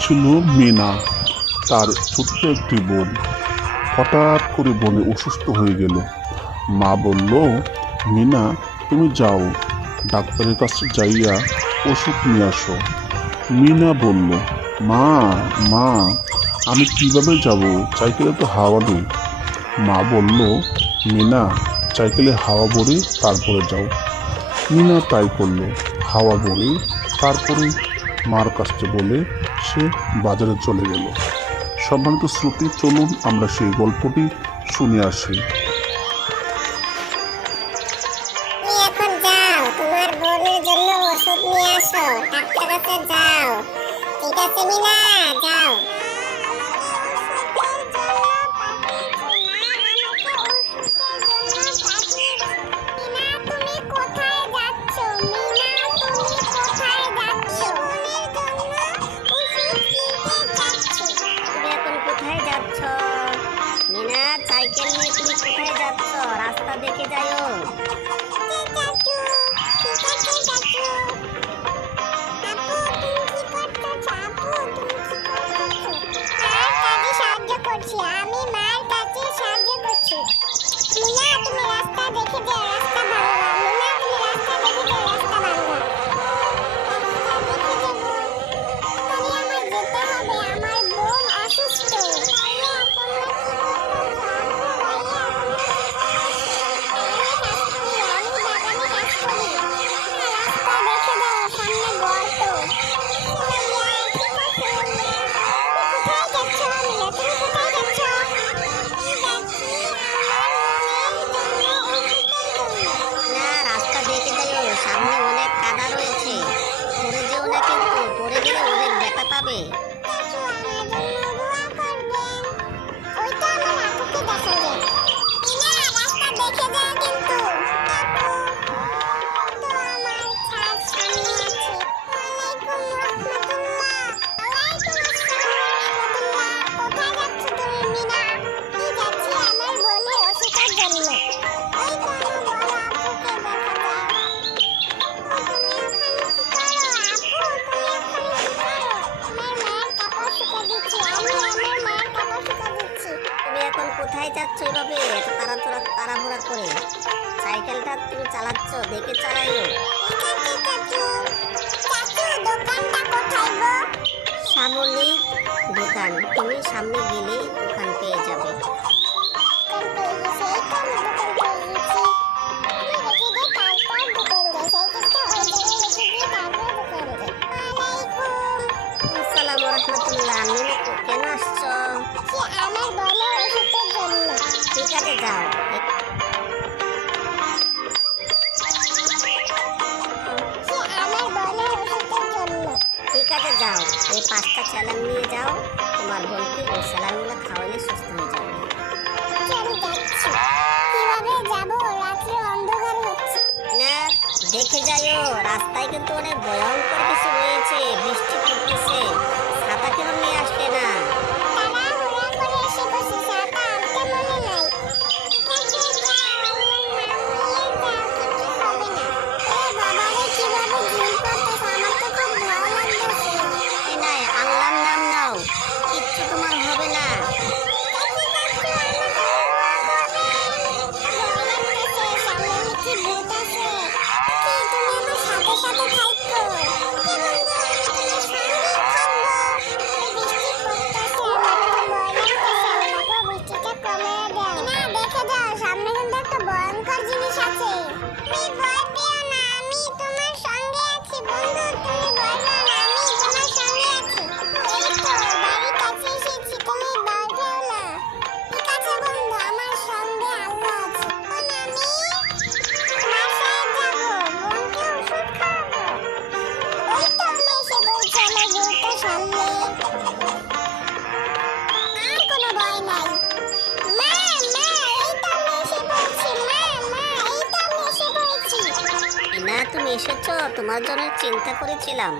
ছিল মিনা, তার ছোট্ট একটি বোন। হঠাৎ করে বনে অসুস্থ হয়ে গেল। মা বলল, মিনা, তুমি যাও, ডাক্তারের কাছে যাইয়া ওষুধ নিয়ে আসো। মিনা বলল, মা মা, আমি কীভাবে যাব? সাইকেলে তো হাওয়া নেই। মা বলল, মিনা সাইকেলে হাওয়া ভরে তারপরে যাও। মিনা তাই করল। হাওয়া ভরে তারপরে মার কাছে বলে সে বাজারে চলে গেল। সম্মানিত শ্রুতি, চলুন আমরা সেই গল্পটি শুনে আসি। যাও। সাইকেল নিয়ে তুমি কোথায় যাচ্ছ রাস্তা দেখে যাইও আমি মার কাছে সাহায্য করছি। 何？কোথায় যাচ্ছ এভাবে তাড়াহুড়া করে। সাইকেলটা তুমি চালাচ্ছ, দেখে গো সামনেই দোকান, তুমি সামনে গেলেই দোকান পেয়ে যাবে। আসসালামু রহমতুল্লাহ কেন আসছো? আমার বোনের আছে যাও। ঠিক আছে যাও। এই পাঁচটা স্যালান নিয়ে যাও। তোমার বোনকে ওই স্যালানগুলো খাওয়ালে সুস্থ হয়ে যাবে। দেখে যাইও। রাস্তায় কিন্তু অনেক ভয়ঙ্কর তোমার না তুমি এসেছ? তোমার জন্য চিন্তা করেছিলাম।